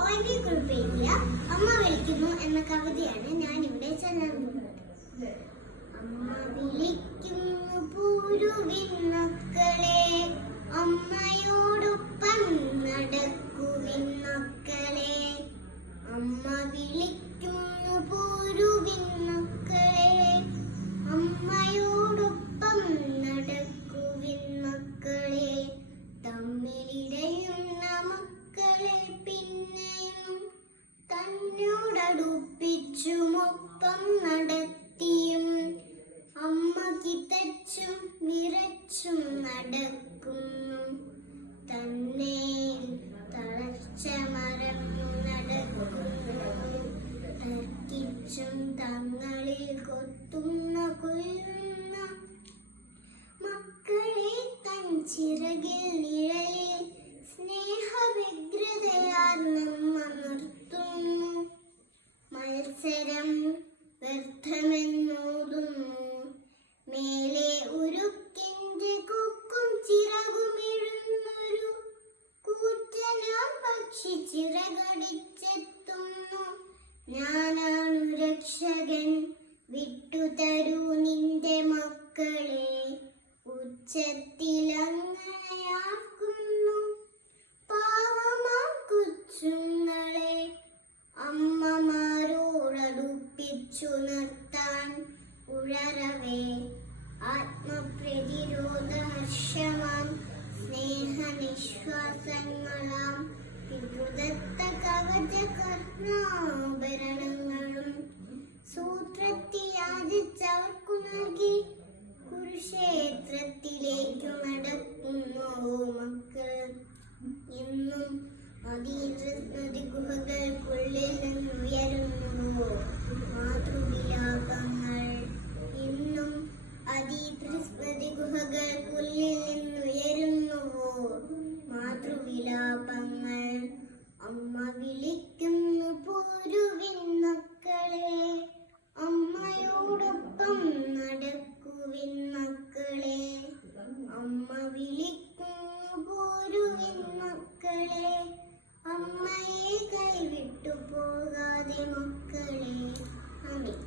ONV കുറിപ്പ് എഴുതിയ അമ്മ വിളിക്കുന്നു എന്ന കവിതയാണ് ഞാൻ ഇവിടെ ചൊല്ലാൻ പോകുന്നത്. അമ്മ വിളിക്കുന്നു പൂരുവിൻ മക്കളെ, അമ്മയോടൊപ്പം നടക്കുവിൻ മക്കളെ. അമ്മ വിളിക്കുന്നു പൂരുവിൻ മക്കളെ, അമ്മയോടൊപ്പം നടക്കുവിൻ മക്കളെ. തമ്മിലിടയുന്ന മക്കളെ പിന്നെയും തന്നോടടുപ്പിച്ചുമൊപ്പം നടത്തിയും അമ്മ കിതച്ചും വിറച്ചും നടക്കുന്നു. തന്നെ തളർച്ച മറന്നു നടക്കുന്നു. തർക്കിച്ചും തങ്ങളിൽ കൊത്തുന്ന കൊല്ലുന്ന മക്കളെ തൻ ചിറകിൽ നിഴലിൽ സ്നേഹവ്യഗ്രതയാർന്നമ്മ നിർത്തുന്നു. മത്സരം വ്യർത്ഥമെന്നോതുന്നു. മേലെ ഉരുക്കിന്റെ കൊക്കും ചിറകുമിഴുന്നൊരു കൂറ്റനാം പക്ഷി ചിറകടിച്ചെത്തുന്നു. ഞാനാണു രക്ഷകൻ, വിട്ടുതരൂ നിന്റെ മക്കളെ. ഉച്ചത്തിലങ്ങനെയാക്കുന്നു പാവമാം കൊച്ചുങ്ങളെ. അമ്മമാരോടടുപ്പിച്ചു നിർത്താൻ ഉഴറവേ ആത്മപ്രതിരോധ ഹർഷമാം സ്നേഹനിശ്വാസങ്ങളാം പിതൃദത്ത കവച കർണാഭരണങ്ങളും സൂത്രത്തിൽ യാചിച്ചവർക്കു നൽകി കുരുക്ഷേത്രത്തിലേക്കു നടക്കുന്നു മക്കൾ. എന്നും അതീന്ദ്രസ്മൃതി ഗുഹകൾക്കുള്ളിൽ നിന്നുയരുന്നു മാതൃവിലാപങ്ങൾ. എന്നും അതീന്ദ്രസ്മൃതി ഗുഹകൾക്കുള്ളിൽ നിന്നുയരുന്നുവോ മാതൃവിലാപങ്ങൾ. അമ്മ വിളിക്കുന്നു പോരുവിൻ മക്കളെ, അമ്മയോടൊപ്പം നടക്കുവിൻ മക്കളെ. അമ്മ വിളിക്കുന്നു പോരുവിൻ മക്കളെ, അമ്മയെ കൈവിട്ടു പോകാതെ മക്കളെ. ആമീൻ.